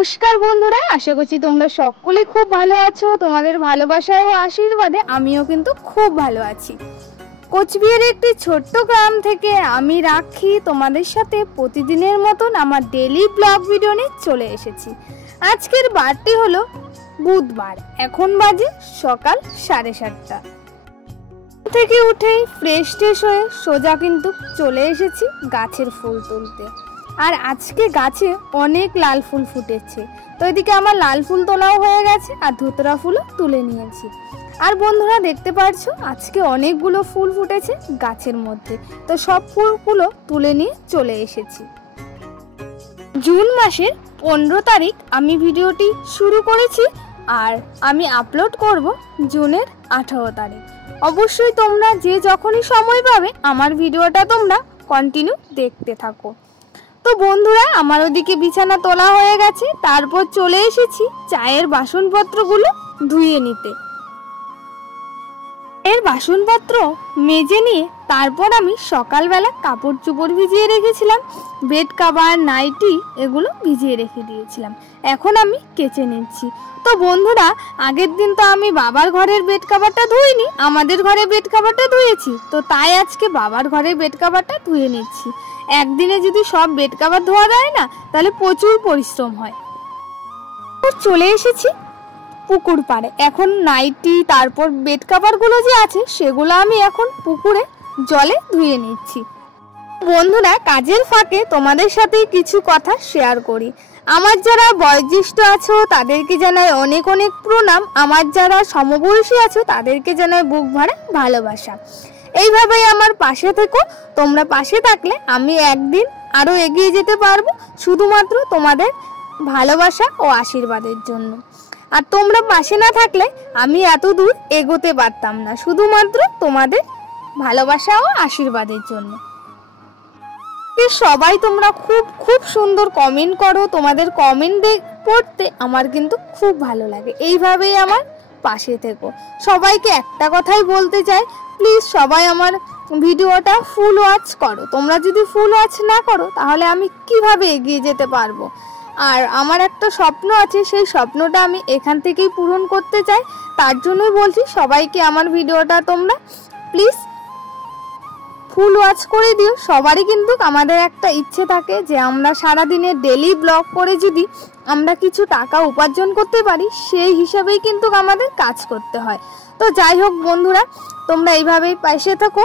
নমস্কার বন্ধুরা, আশা করছি তোমরা সকলে খুব ভালো আছো। তোমাদের ভালোবাসায় ও আশীর্বাদে আমিও কিন্তু খুব ভালো আছি। কোচবিহারের একটি ছোট্ট গ্রাম থেকে আমি রাখি তোমাদের সাথে প্রতিদিনের মতন আমার ডেইলি ব্লগ ভিডিও নিয়ে চলে এসেছি। আজকের বারটি হলো বুধবার, এখন বাজে সকাল 7:30 থেকে উঠেই ফ্রেশ হয়ে সোজা কিন্তু চলে এসেছি গাছের ফুল তুলতে। আর আজকে গাছে অনেক লাল ফুল ফুটেছে, তো এদিকে আমার লাল ফুল তোলাও হয়ে গেছে আর ধুতরা ফুলও তুলে নিয়েছি। আর বন্ধুরা দেখতে পাচ্ছ আজকে অনেকগুলো ফুল ফুটেছে গাছের মধ্যে, তো সব ফুলগুলো তুলে নিয়ে চলে এসেছি। জুন মাসের 15 তারিখ আমি ভিডিওটি শুরু করেছি আর আমি আপলোড করব জুনের 18 তারিখ। অবশ্যই তোমরা যে যখনই সময় পাবে আমার ভিডিওটা তোমরা কন্টিনিউ দেখতে থাকো। তো বন্ধুরা আমার ওদিকে বিছানা তোলা হয়ে গেছে, তারপর চলে এসেছি চায়ের বাসনপত্রগুলো ধুয়ে নিতে। এর বাসনপত্র মেজে নিয়ে তারপর আমি সকালবেলা কাপড় চোপড় ভিজিয়ে রেখেছিলাম, বেড কভার নাইটি এগুলো ভিজিয়ে রেখে দিয়েছিলাম, এখন আমি কেচে নিচ্ছি। তো বন্ধুরা আগের দিন তো আমি বাবার ঘরের বেড কভারটা ধুইনি, আমাদের ঘরে বেড কভারটা ধুয়েছি, তো তাই আজকে বাবার ঘরের বেড কভারটা ধুয়ে নিচ্ছি। একদিনে যদি সব বেড কভার ধোয়া যায় না তাহলে প্রচুর পরিশ্রম হয়। চলে এসেছি পুকুর পাড়ে, এখন নাইটি তারপর বেড কভারগুলো যে আছে সেগুলো আমি এখন পুকুরে জলে ধুয়ে নিচ্ছি। বন্ধুরা কাজের ফাঁকে তোমাদের সাথে কিছু কথা শেয়ার করি। আমার যারা বয়োজ্যেষ্ঠ আছো তাদেরকে জানাই অনেক অনেক প্রণাম, আমার যারা সমবয়সী আছো তাদেরকে জানাই বুক ভরা ভালোবাসা। এইভাবেই আমার পাশে থেকো, তোমরা পাশে থাকলে আমি একদিন আরো এগিয়ে যেতে পারবো, শুধুমাত্র তোমাদের ভালোবাসা ও আশীর্বাদের জন্য। আর তোমরা পাশে না থাকলে আমি এত দূর এগোতে পারতাম না, শুধুমাত্র তোমাদের ভালোবাসা ও আশীর্বাদের জন্য। সবাই তোমরা খুব খুব সুন্দর কমেন্ট করো, তোমাদের কমেন্ট পড়তে আমার কিন্তু খুব ভালো লাগে। এইভাবেই আমার পাশে থেকো। সবাইকে একটা কথাই বলতে চাই, প্লিজ সবাই আমার ভিডিওটা ফুল ওয়াচ করো। তোমরা যদি ফুল ওয়াচ না করো তাহলে আমি কিভাবে এগিয়ে যেতে পারবো। আর আমার একটা স্বপ্ন আছে, সেই স্বপ্নটা আমি এখান থেকেই পূরণ করতে চাই, তার জন্যই বলছি সবাইকে আমার ভিডিওটা তোমরা প্লিজ ফুল ওয়াচ করে দিও। সবারই কিন্তু আমাদের একটা ইচ্ছে থাকে যে আমরা সারাদিনের ডেলি ব্লগ করে যদি আমরা কিছু টাকা উপার্জন করতে পারি, সেই হিসাবেই কিন্তু আমাদের কাজ করতে হয়। তো যাই হোক বন্ধুরা, তোমরা এইভাবেই পাশে থাকো।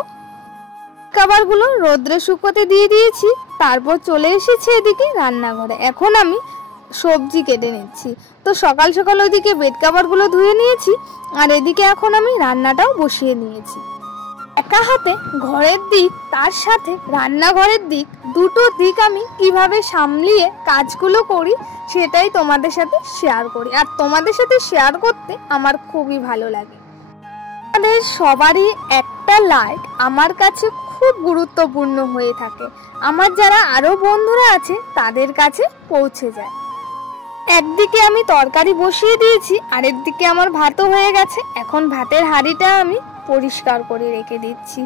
খাবারগুলো রোদ্রে শুকোতে দিয়ে দিয়েছি, তারপর চলে এসেছি এদিকে রান্নাঘরে, এখন আমি সবজি কেটে নিচ্ছি। তো সকাল সকাল ওইদিকে বেড কভারগুলো ধুয়ে নিয়েছি আর এদিকে এখন আমি রান্নাটাও বসিয়ে নিয়েছি। একা হাতে ঘরের দিক তার সাথে রান্নাঘরের দিক, দুটো দিক আমি কিভাবে সামলিয়ে কাজগুলো করি সেটাই তোমাদের সাথে শেয়ার করি, আর তোমাদের সাথে শেয়ার করতে আমার খুবই ভালো লাগে। আমাদের সবারই একটা লাইক আমার কাছে খুব গুরুত্বপূর্ণ হয়ে থাকে, আমার যারা আরো বন্ধুরা আছে তাদের কাছে পৌঁছে যায়। একদিকে আমি তরকারি বসিয়ে দিয়েছি, আরেক দিকে আমার ভাতও হয়ে গেছে, এখন ভাতের হাঁড়িটা আমি পরিষ্কার করে রেখে দিচ্ছি।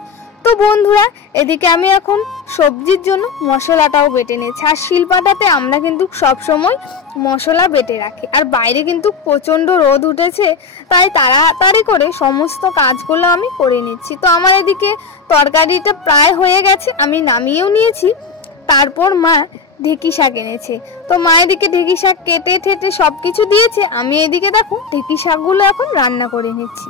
তো বন্ধুরা এদিকে আমি এখন সবজির জন্য মশলাটাও বেটে নিয়েছি, আর শিলপাটাতে আমরা কিন্তু সবসময় মশলা বেটে রাখি। আর বাইরে কিন্তু প্রচণ্ড রোদ উঠেছে, তাই তাড়াতাড়ি করে সমস্ত কাজগুলো আমি করে নিচ্ছি। তো আমার এদিকে তরকারিটা প্রায় হয়ে গেছে, আমি নামিয়েও নিয়েছি। তারপর মা ঢেঁকি শাক এনেছে, তো মা এদিকে ঢেঁকি শাক কেটে ঠেটে সব কিছু দিয়েছে, আমি এদিকে দেখো ঢেঁকি শাকগুলো এখন রান্না করে নিচ্ছি।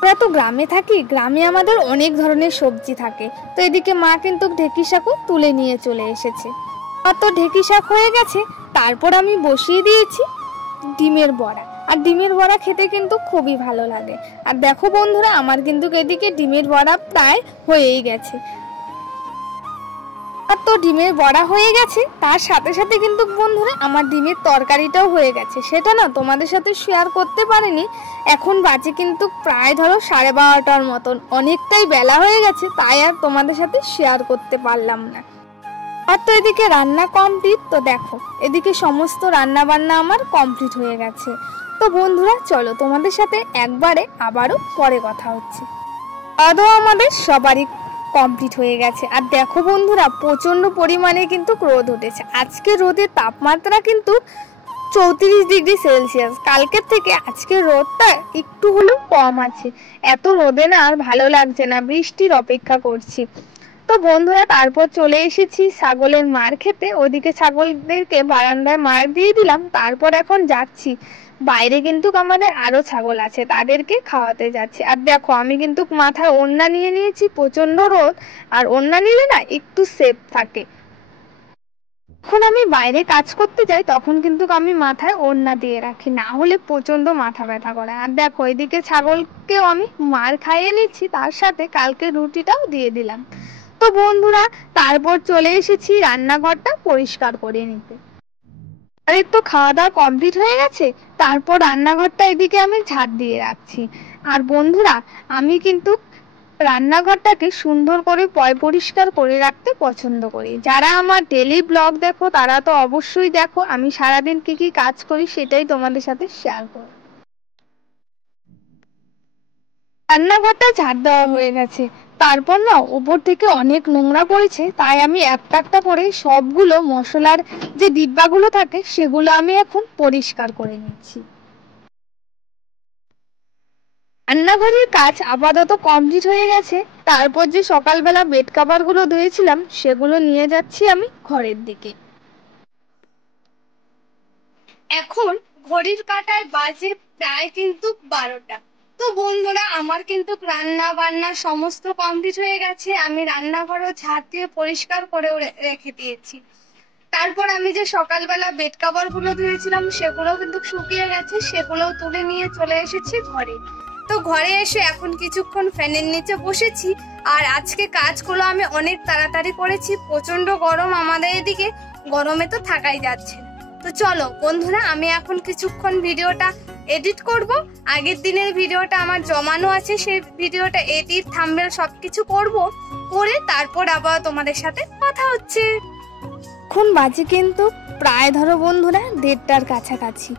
আমরা তো গ্রামে থাকি, গ্রামে আমাদের অনেক ধরনের সবজি থাকে, তো এদিকে মা কিন্তু ঢেঁকি শাকও তুলে নিয়ে চলে এসেছে। আর তো ঢেঁকি শাক হয়ে গেছে, তারপর আমি বসিয়ে দিয়েছি ডিমের বড়া, আর ডিমের বড়া খেতে কিন্তু খুবই ভালো লাগে। আর দেখো বন্ধুরা আমার কিন্তু এদিকে ডিমের বড়া প্রায় হয়েই গেছে। আর তো ডিমের বড়া হয়ে গেছে, তার সাথে সাথে কিন্তু বন্ধুরা আমার ডিমের তরকারিটাও হয়ে গেছে, সেটা না তোমাদের সাথে শেয়ার করতে পারিনি। এখন বাজে কিন্তু প্রায় ধরো 12:30 মতন, অনেকটাই বেলা হয়ে গেছে, তাই আর তোমাদের সাথে শেয়ার করতে পারলাম না। আর তো এদিকে রান্না কমপ্লিট, তো দেখো এদিকে সমস্ত রান্না বান্না আমার কমপ্লিট হয়ে গেছে। তো বন্ধুরা চলো তোমাদের সাথে একবারে আবারও পরে কথা হচ্ছে। আদৌ আমাদের সবারই কমপ্লিট হয়ে গেছে। আর দেখো বন্ধুরা প্রচণ্ড পরিমাণে কিন্তু রোদ উঠেছে, আজকে রোদের তাপমাত্রা কিন্তু 34°C। কালকের থেকে আজকে রোদটা একটু হলেও কম আছে। এত রোদে না আর ভালো লাগছে না, বৃষ্টির অপেক্ষা করছি। তো বন্ধুরা তারপর চলে এসেছি ছাগলের মার খেতে। ওদিকে ছাগলদেরকে বারান্দায় মার দিয়ে দিলাম। তারপর এখন যাচ্ছি বাইরে, কিন্তু আমাদের আরো ছাগল আছে, তাদেরকে খাওয়াতে যাচ্ছি। আর দেখো আমি কিন্তু মাথায় ওড়না নিয়ে নিয়েছি, প্রচন্ড রোদ, আর ওড়না নিলে না একটু সেফ থাকে। যখন আমি বাইরে কাজ করতে যাই তখন কিন্তু আমি মাথায় ওড়না দিয়ে রাখি, না হলে প্রচন্ড মাথা ব্যথা করে। আর দেখো এদিকে ছাগলকেও আমি মার খাইয়ে নিচ্ছি, তার সাথে কালকে রুটিটাও দিয়ে দিলাম। তো বন্ধুরা তারপর চলে এসেছি রান্নাঘরটা পরিষ্কার করে নিতে। আর তো খাওয়া দাওয়া কমপ্লিট হয়ে গেছে, তারপর রান্নাঘরটা এদিকে আমি ঝাড় দিয়ে রাখছি। আর বন্ধুরা আমি কিন্তু রান্নাঘরটাকে সুন্দর করে পরিষ্কার করে রাখতে পছন্দ করি। যারা আমার ডেইলি ব্লগ দেখো তারা তো অবশ্যই দেখো আমি সারাদিন কি কি কাজ করি, সেটাই তোমাদের সাথে শেয়ার করি। রান্নাঘরটা ঝাড় দেওয়া হয়ে গেছে, তারপর না উপর থেকে অনেক নোংরা পড়েছে, তাই আমি একটা একটা করে সবগুলো মশলার যে ডিব্বাগুলো থাকে সেগুলো আমি এখন পরিষ্কার করে নিচ্ছি। রান্নাঘরের কাজ আপাতত কমপ্লিট হয়ে গেছে। তারপর যে সকালবেলা বেড কভার গুলো ধুয়েছিলাম সেগুলো নিয়ে যাচ্ছি আমি ঘরের দিকে। এখন ঘড়ির কাঁটায় বাজে প্রায় কিন্তু 12টা। তো বন্ধুরা আমার কিন্তু রান্না বান্না সমস্ত কমপ্লিট হয়ে গেছে। আমি রান্নাঘরও ঝাড় দিয়ে পরিষ্কার করে রেখে দিয়েছি। তারপর আমি যে সকালবেলা বেড কভার গুলো ধুয়েছিলাম সেগুলো কিন্তু শুকিয়ে গেছে, সেগুলো তুলে নিয়ে চলে এসেছি ঘরে। তো ঘরে এসে এখন কিছুক্ষণ ফ্যানের নিচে বসেছি। আর আজকে কাজগুলো আমি অনেক তাড়াতাড়ি করেছি, প্রচন্ড গরম আমাদের এদিকে, গরমে তো থাকাই যাচ্ছে। তো চলো বন্ধুরা আমি এখন কিছুক্ষণ ভিডিওটা এডিট করব। আগের দিনের ভিডিওটা আমার জমানো আছে, সেই ভিডিওটা এডিট থাম্বনেল সবকিছু করব, করে তারপর আবার তোমাদের সাথে কথা হচ্ছে। এখন বাজে কিন্তু প্রায় ধরো বন্ধুরা 1:30টার কাছাকাছি।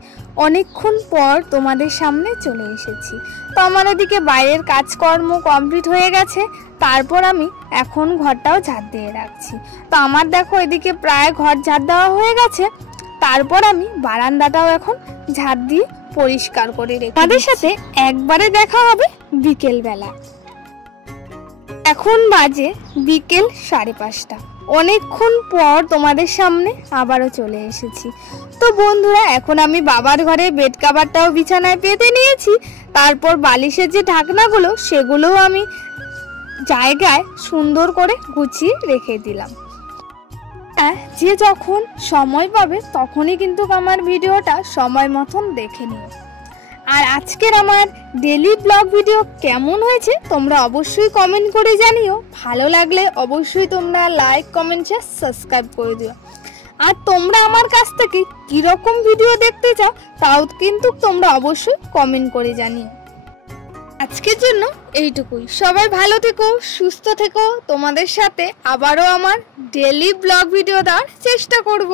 অনেকক্ষণ পর তোমাদের সামনে চলে এসেছি। তো আমার এদিকে বাইরের কাজকর্ম কমপ্লিট হয়ে গেছে, তারপর আমি এখন ঘরটাও ঝাড় দিয়ে রাখছি। তো আমার দেখো এদিকে প্রায় ঘর ঝাড় দেওয়া হয়ে গেছে। তারপর আমি বারান্দাটাও এখন ঝাড় দিয়ে পরিষ্কার করে রেখে তোমাদের সাথে একবারে দেখা হবে বিকেল বেলা। এখন বাজে বিকেল 5:30। অনেকক্ষণ পর তোমাদের সামনে আবারও চলে এসেছি। তো বন্ধুরা এখন আমি বাবার ঘরে বেড কভারটাও বিছানায় পেতে নিয়েছি। তারপর বালিশের যে ঢাকনাগুলো সেগুলোও আমি জায়গায় সুন্দর করে গুছিয়ে রেখে দিলাম। যে যখন সময় পাবে তখনই কিন্তু আমার ভিডিওটা সময় মতন দেখে নিও। আর আজকের আমার ডেইলি ব্লগ ভিডিও কেমন হয়েছে তোমরা অবশ্যই কমেন্ট করে জানিও। ভালো লাগলে অবশ্যই তোমরা লাইক কমেন্ট শেয়ার সাবস্ক্রাইব করে দিও। আর তোমরা আমার কাছ থেকে কিরকম ভিডিও দেখতে চাও তাও কিন্তু তোমরা অবশ্যই কমেন্ট করে জানিও। আজকের জন্য এইটুকুই। সবাই ভালো থেকো, সুস্থ থেকো। তোমাদের সাথে আবারও আমার ডেইলি ব্লগ ভিডিও দেওয়ার চেষ্টা করব।